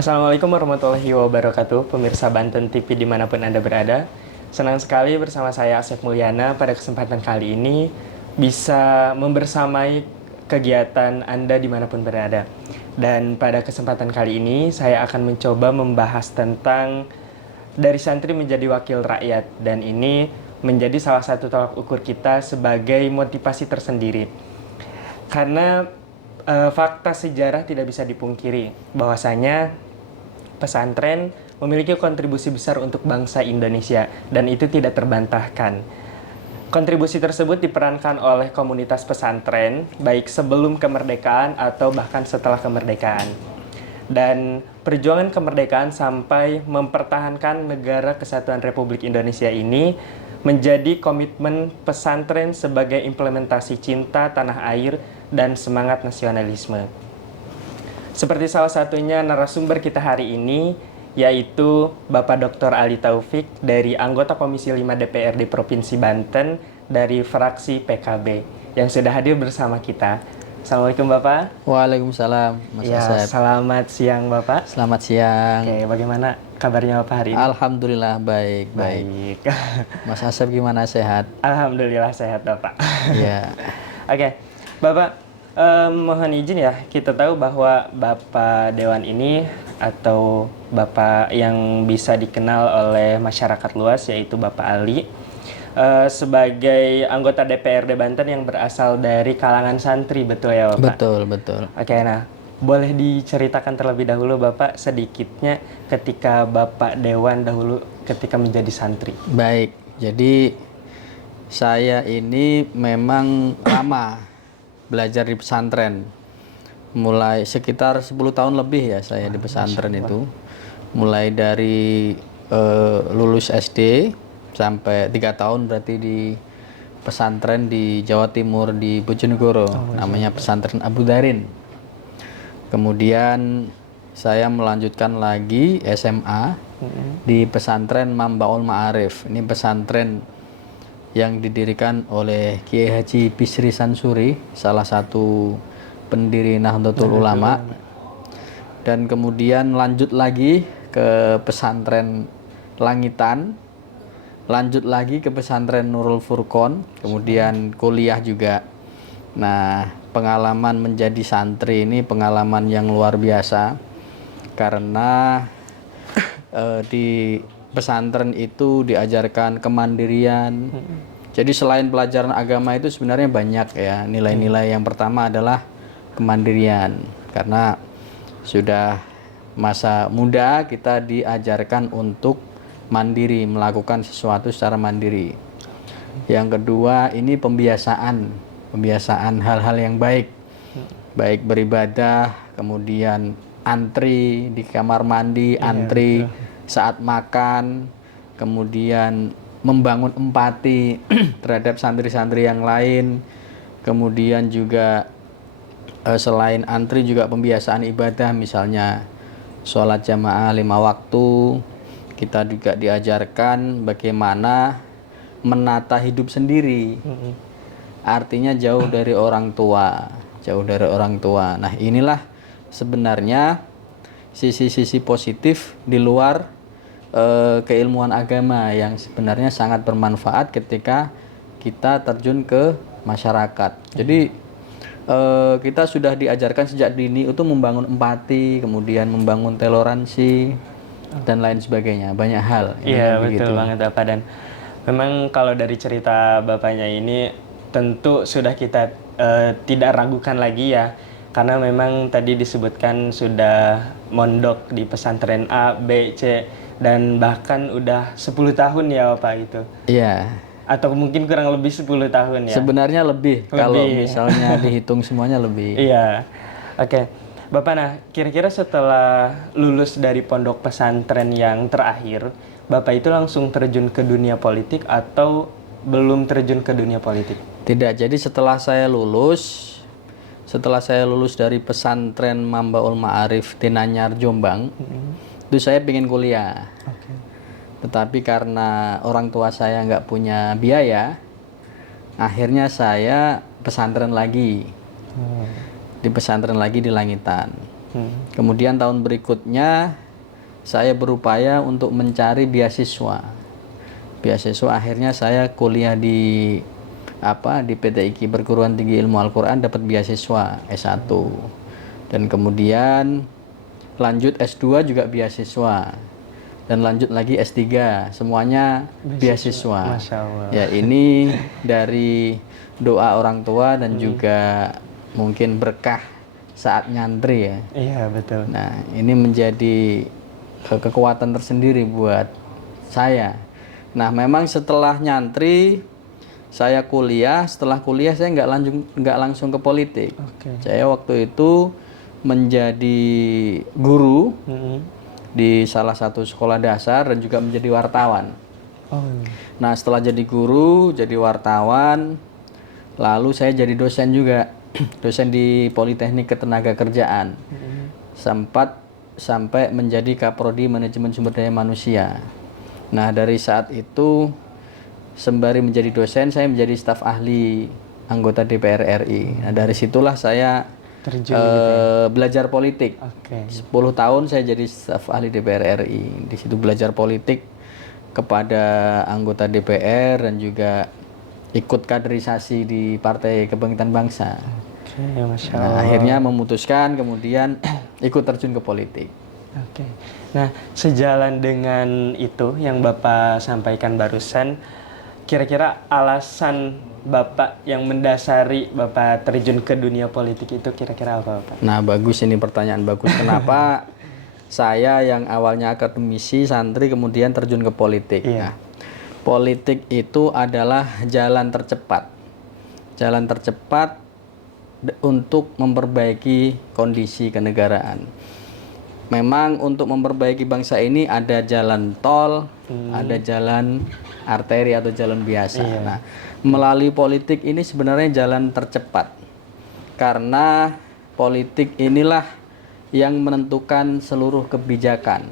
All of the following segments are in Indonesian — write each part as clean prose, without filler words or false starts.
Assalamualaikum warahmatullahi wabarakatuh, pemirsa Banten TV dimanapun Anda berada. Senang sekali bersama saya Asep Mulyana pada kesempatan kali ini bisa membersamai kegiatan Anda dimanapun berada. Dan pada kesempatan kali ini saya akan mencoba membahas tentang dari santri menjadi wakil rakyat. Dan ini menjadi salah satu tolak ukur kita sebagai motivasi tersendiri. Karena fakta sejarah tidak bisa dipungkiri bahwasanya pesantren memiliki kontribusi besar untuk bangsa Indonesia dan itu tidak terbantahkan. Kontribusi tersebut diperankan oleh komunitas pesantren baik sebelum kemerdekaan atau bahkan setelah kemerdekaan. Dan perjuangan kemerdekaan sampai mempertahankan negara kesatuan Republik Indonesia ini menjadi komitmen pesantren sebagai implementasi cinta tanah air dan semangat nasionalisme. Seperti salah satunya narasumber kita hari ini, yaitu Bapak Dr. Ali Taufik dari anggota Komisi 5 DPRD Provinsi Banten dari fraksi PKB yang sudah hadir bersama kita. Assalamualaikum Bapak. Waalaikumsalam, Mas Ya, Asep. selamat siang Bapak. Selamat siang. Oke, bagaimana kabarnya Bapak hari ini? Alhamdulillah baik. Mas Asep gimana, sehat? Alhamdulillah sehat Bapak. Iya. Oke, Bapak, mohon izin ya, kita tahu bahwa Bapak Dewan ini atau Bapak yang bisa dikenal oleh masyarakat luas yaitu Bapak Ali sebagai anggota DPRD Banten yang berasal dari kalangan santri, betul ya Bapak? Betul. Oke, nah boleh diceritakan terlebih dahulu Bapak sedikitnya ketika Bapak Dewan dahulu ketika menjadi santri. Baik, jadi saya ini memang lama belajar di pesantren. Mulai sekitar 10 tahun lebih ya saya di pesantren itu. Mulai dari lulus SD sampai 3 tahun berarti di pesantren di Jawa Timur di Bojonegoro, namanya pesantren Abu Darin. Kemudian saya melanjutkan lagi SMA di pesantren Mambaul Ma'arif. Ini pesantren yang didirikan oleh Kiai Haji Bisri Sansuri, salah satu pendiri Nahdlatul Ulama. Dan kemudian lanjut lagi ke pesantren Langitan, lanjut lagi ke pesantren Nurul Furqon, kemudian kuliah juga. Nah, pengalaman menjadi santri ini pengalaman yang luar biasa karena di pesantren itu diajarkan kemandirian. Jadi selain pelajaran agama itu sebenarnya banyak ya nilai-nilai. Yang pertama adalah kemandirian, karena sudah masa muda kita diajarkan untuk mandiri, melakukan sesuatu secara mandiri. Yang kedua ini pembiasaan hal-hal yang baik beribadah, kemudian antri di kamar mandi, antri saat makan, kemudian membangun empati terhadap santri-santri yang lain, kemudian juga selain antri juga pembiasaan ibadah, misalnya sholat jamaah 5 waktu. Kita juga diajarkan bagaimana menata hidup sendiri, artinya jauh dari orang tua. Nah, inilah sebenarnya sisi-sisi positif di luar keilmuan agama yang sebenarnya sangat bermanfaat ketika kita terjun ke masyarakat. Jadi kita sudah diajarkan sejak dini itu membangun empati, kemudian membangun toleransi dan lain sebagainya, banyak hal. Iya, betul banget Bapak. Dan memang kalau dari cerita Bapaknya ini tentu sudah kita tidak ragukan lagi ya, karena memang tadi disebutkan sudah mondok di pesantren A, B, C, dan bahkan udah 10 tahun ya Bapak gitu. Iya. Atau mungkin kurang lebih 10 tahun ya. Sebenarnya lebih. Kalau misalnya dihitung semuanya lebih. Iya. Oke. Bapak, nah kira-kira setelah lulus dari pondok pesantren yang terakhir, Bapak itu langsung terjun ke dunia politik atau belum terjun ke dunia politik? Tidak, jadi setelah saya lulus dari pesantren Mambaul Ma'arif Tinanyar Jombang, itu saya pengen kuliah. Tetapi karena orang tua saya nggak punya biaya, akhirnya saya pesantren lagi. Di pesantren lagi di Langitan. Kemudian tahun berikutnya saya berupaya untuk mencari beasiswa. Beasiswa akhirnya saya kuliah di di PTIQ Perguruan Tinggi Ilmu Al-Quran, dapat beasiswa S1. Dan kemudian lanjut S2 juga beasiswa. Dan lanjut lagi S3, semuanya beasiswa. Masya Allah. Ya, ini dari doa orang tua dan juga mungkin berkah saat nyantri ya. Iya, betul. Nah, ini menjadi kekuatan tersendiri buat saya. Nah, memang setelah nyantri saya kuliah, setelah kuliah saya nggak langsung ke politik. Saya waktu itu menjadi guru di salah satu sekolah dasar dan juga menjadi wartawan. Nah, setelah jadi guru, jadi wartawan, lalu saya jadi dosen juga, dosen di Politeknik Ketenagakerjaan. Sampai menjadi Kaprodi Manajemen Sumber Daya Manusia. Nah, dari saat itu sembari menjadi dosen, saya menjadi staf ahli anggota DPR RI. Nah, dari situlah saya terjun belajar politik. 10 tahun saya jadi staf ahli DPR RI. Di situ belajar politik kepada anggota DPR dan juga ikut kaderisasi di Partai Kebangkitan Bangsa. Masya Allah. Nah, akhirnya memutuskan kemudian ikut terjun ke politik. Nah, sejalan dengan itu yang Bapak sampaikan barusan, kira-kira alasan Bapak yang mendasari Bapak terjun ke dunia politik itu kira-kira apa, Bapak? Nah, bagus, ini pertanyaan bagus. Kenapa saya yang awalnya akademisi, santri, kemudian terjun ke politik? Nah, politik itu adalah jalan tercepat. Jalan tercepat untuk memperbaiki kondisi kenegaraan. Memang untuk memperbaiki bangsa ini ada jalan tol, ada jalan arteri atau jalan biasa. Nah, melalui politik ini sebenarnya jalan tercepat. Karena politik inilah yang menentukan seluruh kebijakan.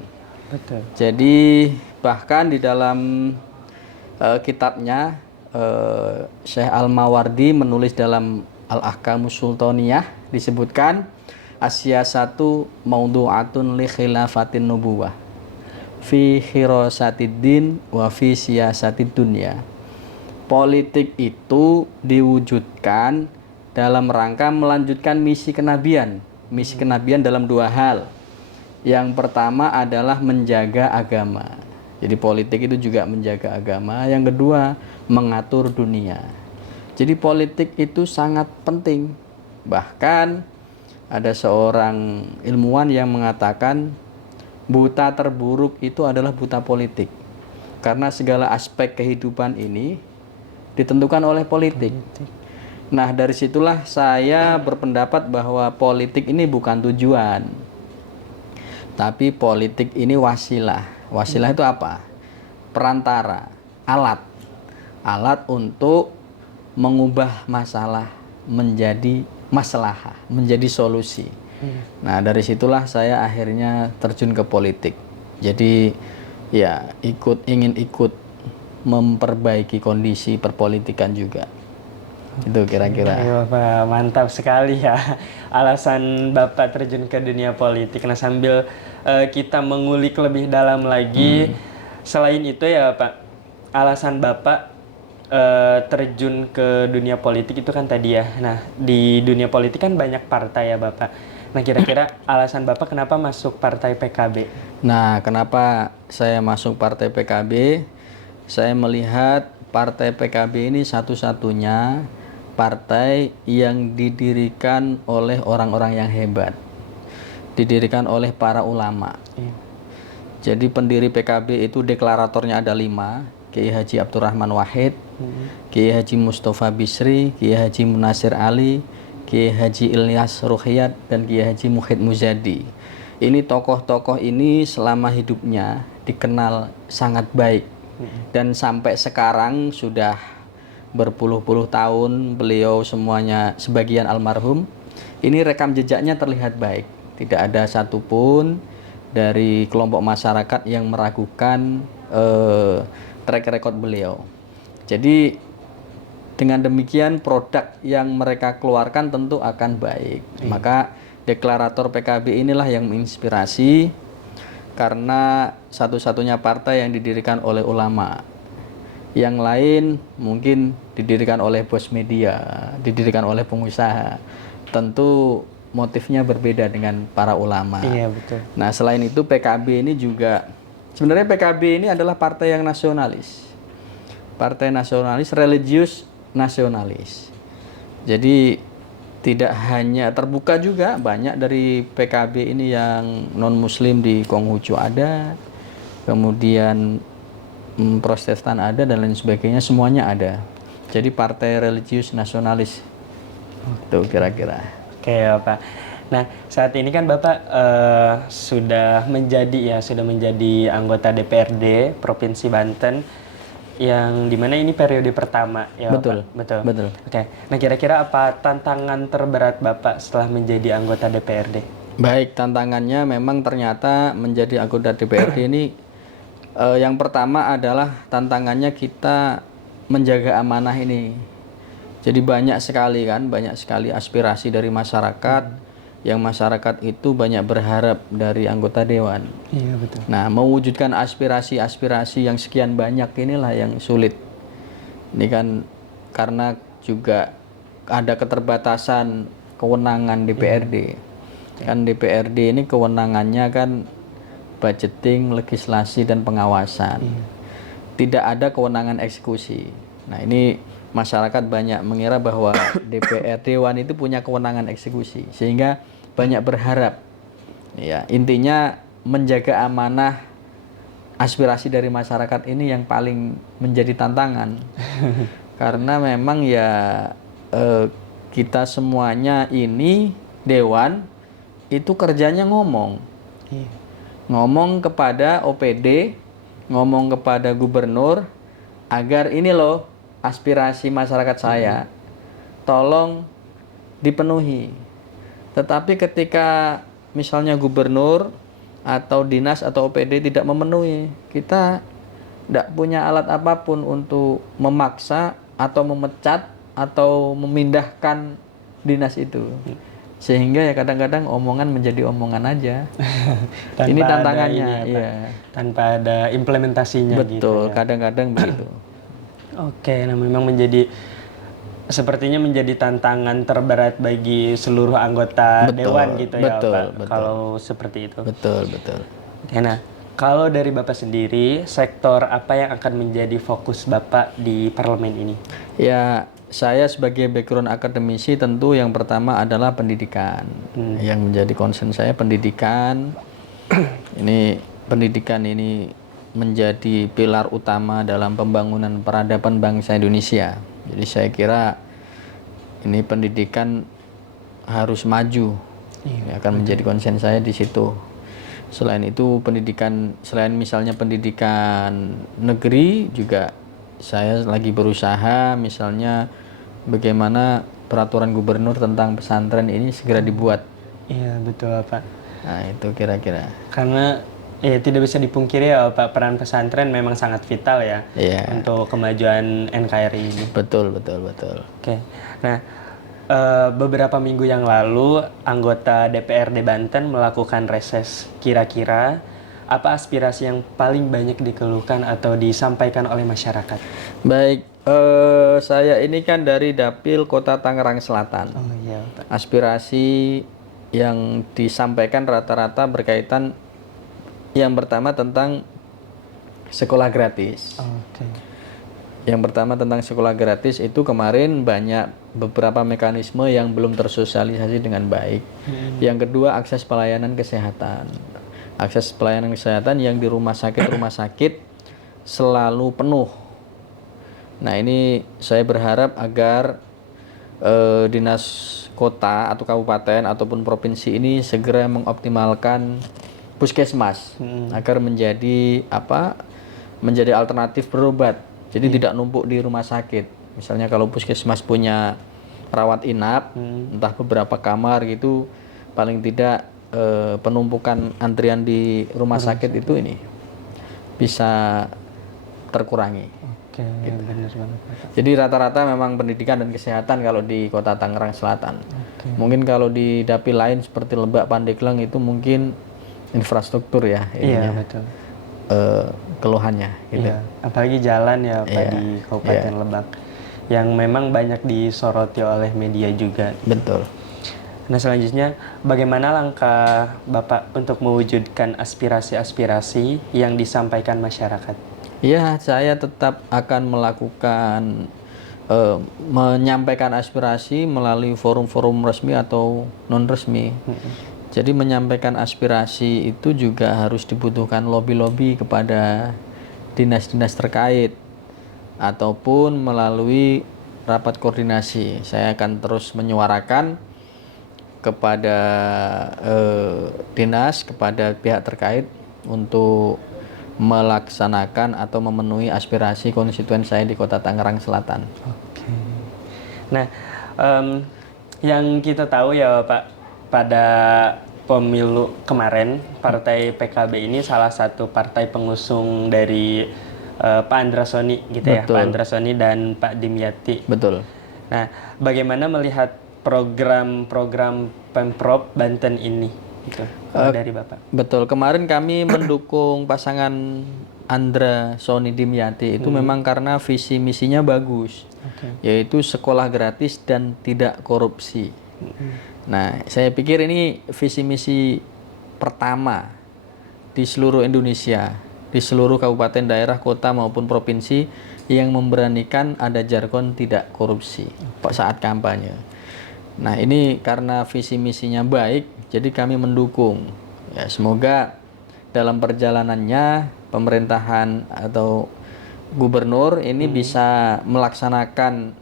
Betul. Jadi bahkan di dalam kitabnya Syekh Al-Mawardi menulis dalam Al-Ahkamus Sultaniyah disebutkan As-siyasatu maudu'atun li khilafatin nubuwah fi khirasatiddin wa fi siyasatid dunya. Politik itu diwujudkan dalam rangka melanjutkan misi kenabian. Misi kenabian dalam dua hal. Yang pertama adalah menjaga agama. Jadi politik itu juga menjaga agama. Yang kedua, mengatur dunia. Jadi politik itu sangat penting. Bahkan ada seorang ilmuwan yang mengatakan buta terburuk itu adalah buta politik. Karena segala aspek kehidupan ini ditentukan oleh politik. Nah, dari situlah saya berpendapat bahwa politik ini bukan tujuan. Tapi politik ini wasilah. Wasilah itu apa? Perantara, alat. Alat untuk mengubah masalah menjadi maslahah, menjadi solusi. Nah, dari situlah saya akhirnya terjun ke politik. Jadi ya ingin ikut memperbaiki kondisi perpolitikan juga. Itu kira-kira. Bapak, mantap sekali ya alasan Bapak terjun ke dunia politik. Nah, sambil kita mengulik lebih dalam lagi, selain itu ya Pak, alasan Bapak terjun ke dunia politik itu kan tadi ya. Nah, di dunia politik kan banyak partai ya Bapak. Nah, kira-kira alasan Bapak kenapa masuk partai PKB? Nah, kenapa saya masuk partai PKB? Saya melihat partai PKB ini satu-satunya partai yang didirikan oleh orang-orang yang hebat. Didirikan oleh para ulama. Jadi pendiri PKB itu deklaratornya ada 5. Kiai Haji Abdurrahman Wahid, Kiai Haji Mustafa Bisri, Kiai Haji Munasir Ali, Kiai Haji Ilyas Ruhiyat, dan Kiai Haji Muhid Muzadi. Ini tokoh-tokoh ini selama hidupnya dikenal sangat baik. Dan sampai sekarang sudah berpuluh-puluh tahun beliau semuanya sebagian almarhum. Ini rekam jejaknya terlihat baik. Tidak ada satupun dari kelompok masyarakat yang meragukan track record beliau. Jadi dengan demikian produk yang mereka keluarkan tentu akan baik. Maka deklarator PKB inilah yang menginspirasi, karena satu-satunya partai yang didirikan oleh ulama. Yang lain mungkin didirikan oleh bos media, didirikan oleh pengusaha. Tentu motifnya berbeda dengan para ulama. Iya, betul. Nah, selain itu PKB ini juga, sebenarnya PKB ini adalah partai yang nasionalis. Partai nasionalis, religius nasionalis. Jadi tidak hanya terbuka, juga banyak dari PKB ini yang non muslim, di Konghucu ada, kemudian Protestan ada, dan lain sebagainya, semuanya ada. Jadi partai religius nasionalis itu kira-kira. Oke ya Pak. Nah, saat ini kan Bapak sudah menjadi anggota DPRD Provinsi Banten, yang dimana ini periode pertama ya Betul, Bapak? Betul. betul. Oke. Nah, kira-kira apa tantangan terberat Bapak setelah menjadi anggota DPRD? Baik, tantangannya memang ternyata menjadi anggota DPRD ini yang pertama adalah tantangannya kita menjaga amanah ini. Jadi banyak sekali aspirasi dari masyarakat, yang masyarakat itu banyak berharap dari anggota dewan. Iya, betul. Nah, mewujudkan aspirasi-aspirasi yang sekian banyak inilah yang sulit. Ini kan karena juga ada keterbatasan kewenangan DPRD. Kan DPRD ini kewenangannya kan budgeting, legislasi, dan pengawasan. Tidak ada kewenangan eksekusi. Nah, ini masyarakat banyak mengira bahwa DPR Dewan itu punya kewenangan eksekusi, sehingga banyak berharap. Ya, intinya menjaga amanah aspirasi dari masyarakat ini yang paling menjadi tantangan. Karena memang ya kita semuanya ini dewan itu kerjanya ngomong. Ngomong kepada OPD, ngomong kepada gubernur agar ini loh aspirasi masyarakat saya tolong dipenuhi. Tetapi ketika misalnya gubernur atau dinas atau OPD tidak memenuhi, kita tidak punya alat apapun untuk memaksa atau memecat atau memindahkan dinas itu. Sehingga ya kadang-kadang omongan menjadi omongan aja. Ini tantangannya, iya. Tanpa ada implementasinya. Betul, gitu ya. kadang-kadang begitu. Oke, nah memang sepertinya menjadi tantangan terberat bagi seluruh anggota dewan gitu ya Pak, kalau seperti itu. Betul. Oke, nah kalau dari Bapak sendiri, sektor apa yang akan menjadi fokus Bapak di parlemen ini? Ya, saya sebagai background akademisi tentu yang pertama adalah pendidikan. Yang menjadi concern saya pendidikan. Pendidikan ini menjadi pilar utama dalam pembangunan peradaban bangsa Indonesia. Jadi saya kira ini pendidikan harus maju. Akan menjadi concern saya di situ. Selain itu selain misalnya pendidikan negeri, juga saya lagi berusaha misalnya bagaimana peraturan gubernur tentang pesantren ini segera dibuat. Iya, betul Pak. Nah, itu kira-kira. Karena tidak bisa dipungkiri ya Pak, peran pesantren memang sangat vital ya untuk kemajuan NKRI ini. Betul. Oke. Nah, beberapa minggu yang lalu anggota DPRD Banten melakukan reses. Kira-kira apa aspirasi yang paling banyak dikeluhkan atau disampaikan oleh masyarakat? Baik, saya ini kan dari Dapil Kota Tangerang Selatan. Oh iya Pak. Aspirasi yang disampaikan rata-rata berkaitan, yang pertama tentang sekolah gratis. Oke. Yang pertama tentang sekolah gratis itu kemarin banyak beberapa mekanisme yang belum tersosialisasi dengan baik. Yang kedua akses pelayanan kesehatan. Akses pelayanan kesehatan yang di rumah sakit selalu penuh. Nah, ini saya berharap agar dinas kota atau kabupaten ataupun provinsi ini segera mengoptimalkan puskesmas agar menjadi alternatif berobat. Jadi tidak numpuk di rumah sakit. Misalnya kalau puskesmas punya rawat inap, entah beberapa kamar gitu, paling tidak penumpukan antrian di rumah sakit itu ini bisa terkurangi. Oke, benar banget Bapak. Jadi rata-rata memang pendidikan dan kesehatan kalau di Kota Tangerang Selatan. Oke. Mungkin kalau di dapil lain seperti Lebak, Pandeglang itu mungkin infrastruktur ya Iya, ininya, betul. keluhannya gitu. Iya, apalagi jalan ya Pak Iya, di Kabupaten Lebak yang memang banyak disoroti oleh media juga. Betul. Nah, selanjutnya bagaimana langkah Bapak untuk mewujudkan aspirasi-aspirasi yang disampaikan masyarakat? Ya, saya tetap akan melakukan menyampaikan aspirasi melalui forum-forum resmi atau non resmi. Jadi menyampaikan aspirasi itu juga harus dibutuhkan lobby-lobby kepada dinas-dinas terkait ataupun melalui rapat koordinasi. Saya akan terus menyuarakan kepada dinas, kepada pihak terkait untuk melaksanakan atau memenuhi aspirasi konstituen saya di Kota Tangerang Selatan. Oke. Nah, yang kita tahu ya Pak, pada pemilu kemarin Partai PKB ini salah satu partai pengusung dari Pak Andra Soni gitu ya, Betul. Pak Andra Soni dan Pak Dimyati. Betul. Nah, bagaimana melihat program-program Pemprov Banten ini gitu, kalau dari Bapak? Betul, kemarin kami mendukung pasangan Andra Soni Dimyati itu memang karena visi misinya bagus, yaitu sekolah gratis dan tidak korupsi. Nah, saya pikir ini visi misi pertama di seluruh Indonesia, di seluruh kabupaten, daerah, kota maupun provinsi yang memberanikan ada jargon tidak korupsi saat kampanye. Nah, ini karena visi misinya baik, jadi kami mendukung. Ya, semoga dalam perjalanannya pemerintahan atau gubernur ini bisa melaksanakan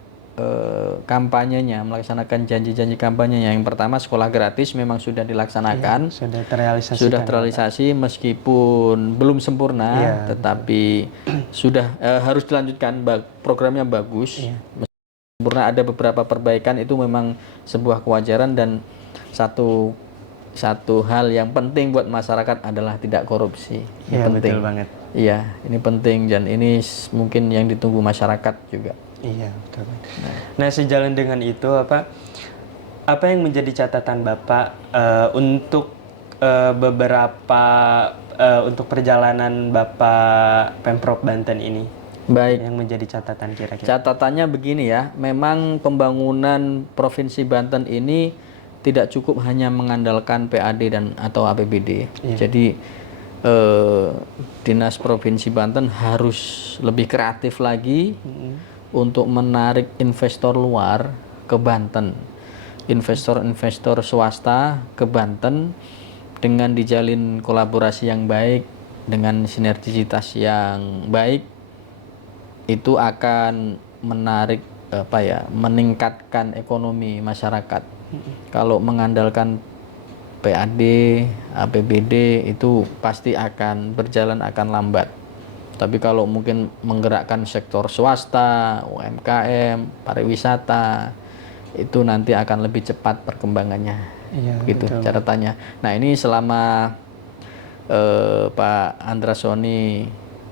kampanyenya, melaksanakan janji-janji kampanyenya. Yang pertama, sekolah gratis memang sudah dilaksanakan, Sudah terrealisasi. sudah terrealisasi meskipun belum sempurna, Iya, tetapi sudah harus dilanjutkan. Programnya bagus. Sempurna, ada beberapa perbaikan, itu memang sebuah kewajaran, dan satu hal yang penting buat masyarakat adalah tidak korupsi. Ini Iya, penting. betul banget. Iya, ini penting dan ini mungkin yang ditunggu masyarakat juga. Iya, betul banget. Nah, sejalan dengan itu apa yang menjadi catatan Bapak untuk untuk perjalanan Bapak Pemprov Banten ini? Baik. Yang menjadi catatan kira-kira. Catatannya begini ya, memang pembangunan Provinsi Banten ini tidak cukup hanya mengandalkan PAD atau APBD. Jadi Dinas Provinsi Banten harus lebih kreatif lagi untuk menarik investor luar ke Banten, investor-investor swasta ke Banten, dengan dijalin kolaborasi yang baik, dengan sinergisitas yang baik, itu akan menarik meningkatkan ekonomi masyarakat. Kalau mengandalkan PAD, APBD itu pasti akan berjalan, akan lambat. Tapi kalau mungkin menggerakkan sektor swasta, UMKM, pariwisata, itu nanti akan lebih cepat perkembangannya. Iya, gitu catatannya. Nah, ini selama Pak Andra Soni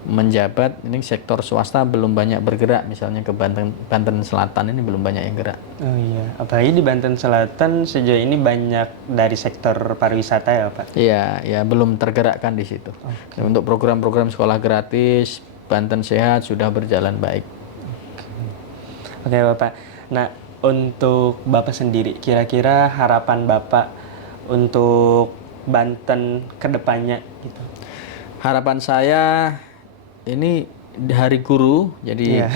menjabat, ini sektor swasta belum banyak bergerak, misalnya ke Banten Selatan ini belum banyak yang gerak. Oh iya, apalagi di Banten Selatan sejauh ini banyak dari sektor pariwisata ya Pak? Iya, ya belum tergerakkan di situ. Untuk program-program sekolah gratis, Banten Sehat sudah berjalan baik. Oke Bapak, nah untuk Bapak sendiri, kira-kira harapan Bapak untuk Banten ke depannya gitu? Harapan saya ini Hari Guru, jadi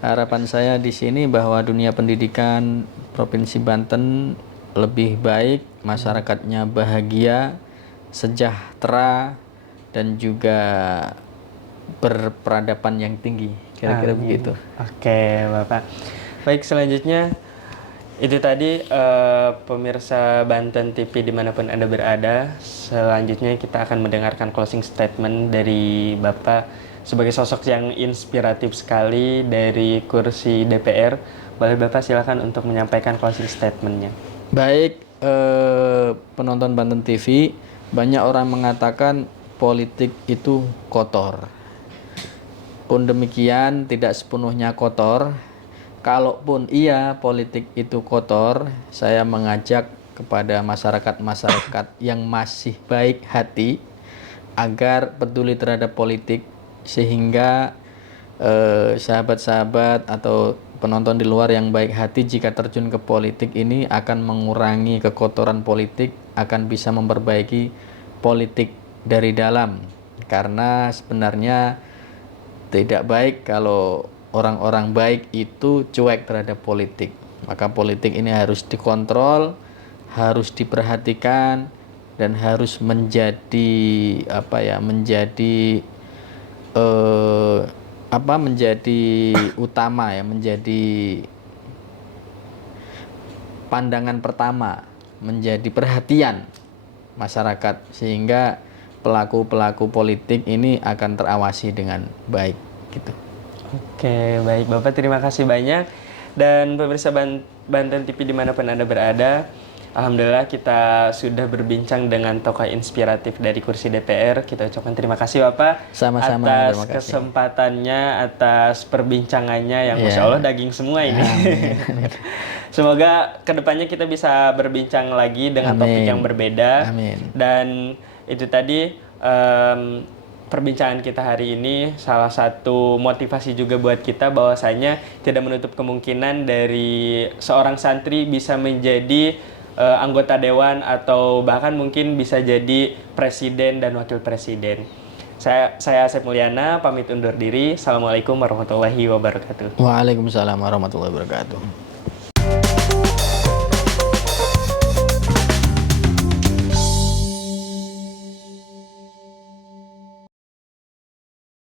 harapan saya di sini bahwa dunia pendidikan Provinsi Banten lebih baik, masyarakatnya bahagia, sejahtera, dan juga berperadaban yang tinggi, kira-kira begitu. Oke Bapak, baik, selanjutnya itu tadi pemirsa Banten TV dimanapun Anda berada. Selanjutnya kita akan mendengarkan closing statement dari Bapak sebagai sosok yang inspiratif sekali dari kursi DPR. Boleh Bapak silakan untuk menyampaikan closing statementnya. Baik, penonton Banten TV, banyak orang mengatakan politik itu kotor. Pun demikian tidak sepenuhnya kotor. Kalaupun iya politik itu kotor, saya mengajak kepada masyarakat-masyarakat yang masih baik hati agar peduli terhadap politik, sehingga sahabat-sahabat atau penonton di luar yang baik hati jika terjun ke politik ini akan mengurangi kekotoran politik, akan bisa memperbaiki politik dari dalam. Karena sebenarnya tidak baik kalau orang-orang baik itu cuek terhadap politik. Maka politik ini harus dikontrol, harus diperhatikan, dan harus menjadi menjadi utama ya, menjadi pandangan pertama, menjadi perhatian masyarakat, sehingga pelaku-pelaku politik ini akan terawasi dengan baik gitu. Oke, baik Bapak, terima kasih banyak. Dan pemirsa Banten TV dimanapun Anda berada, alhamdulillah kita sudah berbincang dengan tokoh inspiratif dari kursi DPR. Kita ucapkan terima kasih Bapak Sama-sama, atas terima kasih. kesempatannya, atas perbincangannya yang Masya Allah daging semua ini. Semoga kedepannya kita bisa berbincang lagi dengan topik yang berbeda. Amin. Dan itu tadi perbincangan kita hari ini salah satu motivasi juga buat kita, bahwasanya tidak menutup kemungkinan dari seorang santri bisa menjadi anggota dewan atau bahkan mungkin bisa jadi presiden dan wakil presiden. Saya Asep Mulyana pamit undur diri. Assalamualaikum warahmatullahi wabarakatuh. Waalaikumsalam warahmatullahi wabarakatuh.